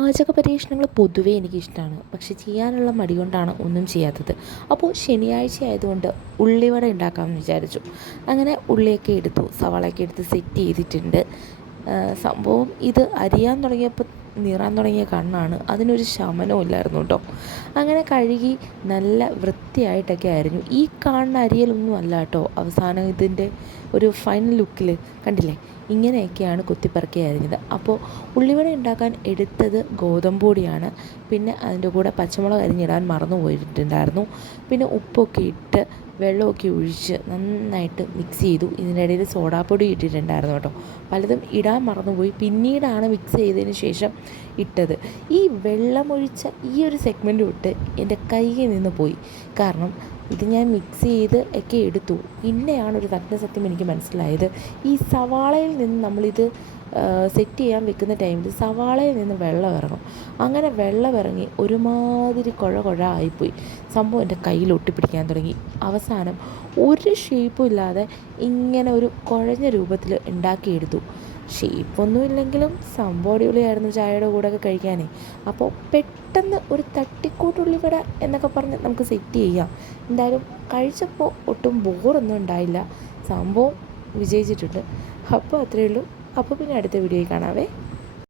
പാചക പരീക്ഷണങ്ങൾ പൊതുവേ എനിക്കിഷ്ടമാണ്. പക്ഷെ ചെയ്യാനുള്ള മടി കൊണ്ടാണ് ഒന്നും ചെയ്യാത്തത്. അപ്പോൾ ശനിയാഴ്ച ആയതുകൊണ്ട് ഉള്ളിവട ഉണ്ടാക്കാമെന്ന് വിചാരിച്ചു. അങ്ങനെ ഉള്ളിയൊക്കെ എടുത്തു, സവാളയൊക്കെ എടുത്ത് സെറ്റ് ചെയ്തിട്ടുണ്ട്. സംഭവം ഇത് അരിയാൻ തുടങ്ങിയപ്പോൾ നീറാൻ തുടങ്ങിയ കണ്ണാണ്. അതിനൊരു ശമനവും ഇല്ലായിരുന്നു കേട്ടോ. അങ്ങനെ കഴുകി നല്ല വൃത്തിയായിട്ടൊക്കെ അരിഞ്ഞു. ഈ കാണുന്ന അരിയലൊന്നും അല്ല കേട്ടോ, അവസാനം ഇതിൻ്റെ ഒരു ഫൈനൽ ലുക്കിൽ കണ്ടില്ലേ, ഇങ്ങനെയൊക്കെയാണ് കൊത്തിപ്പറക്കി അരിഞ്ഞത്. അപ്പോൾ ഉള്ളിവട ഉണ്ടാക്കാൻ എടുത്തത് ഗോതമ്പ് പൊടിയാണ്. പിന്നെ അതിൻ്റെ കൂടെ പച്ചമുളക് അരിഞ്ഞിടാൻ മറന്നു പോയിട്ടുണ്ടായിരുന്നു. പിന്നെ ഉപ്പൊക്കെ ഇട്ട് വെള്ളമൊക്കെ ഒഴിച്ച് നന്നായിട്ട് മിക്സ് ചെയ്തു. ഇതിനിടയിൽ സോഡാപ്പൊടി ഇട്ടിട്ടുണ്ടായിരുന്നു കേട്ടോ. പലതും ഇടാൻ മറന്നുപോയി, പിന്നീടാണ് മിക്സ് ചെയ്തതിന് ശേഷം ഇട്ടത്. ഈ വെള്ളമൊഴിച്ച ഈ ഒരു സെഗ്മെൻറ്റ് വിട്ട് എൻ്റെ കയ്യിൽ നിന്ന് പോയി. കാരണം ഇത് ഞാൻ മിക്സ് ചെയ്ത് ഒക്കെ എടുത്തു. പിന്നെയാണ് ഒരു സത്യം എനിക്ക് മനസ്സിലായത്, ഈ സവാളയിൽ നിന്ന് നമ്മളിത് സെറ്റ് ചെയ്യാൻ വെക്കുന്ന ടൈമിൽ സവാളയിൽ നിന്ന് വെള്ളം ഇറങ്ങും. അങ്ങനെ വെള്ളം ഇറങ്ങി ഒരുമാതിരി കുഴ ആയിപ്പോയി. സംഭവം എൻ്റെ കയ്യിൽ ഒട്ടിപ്പിടിക്കാൻ തുടങ്ങി. അവസാനം ഒരു ഷേപ്പും ഇല്ലാതെ ഇങ്ങനെ ഒരു കുഴഞ്ഞ രൂപത്തിൽ ഉണ്ടാക്കിയെടുത്തു. ഷേപ്പൊന്നും ഇല്ലെങ്കിലും സംഭവം അടിപൊളിയായിരുന്നു ചായയുടെ കൂടെയൊക്കെ കഴിക്കാനേ. അപ്പോൾ പെട്ടെന്ന് ഒരു തട്ടിക്കൂട്ടുള്ളിവട എന്നൊക്കെ പറഞ്ഞ് നമുക്ക് സെറ്റ് ചെയ്യാം. എന്തായാലും കഴിച്ചപ്പോൾ ഒട്ടും ബോറൊന്നും ഉണ്ടായില്ല. സംഭവം വിജയിച്ചിട്ടുണ്ട്. അപ്പോൾ അത്രയേ ഉള്ളൂ. അപ്പോൾ പിന്നെ അടുത്ത വീഡിയോയിൽ കാണാവേ.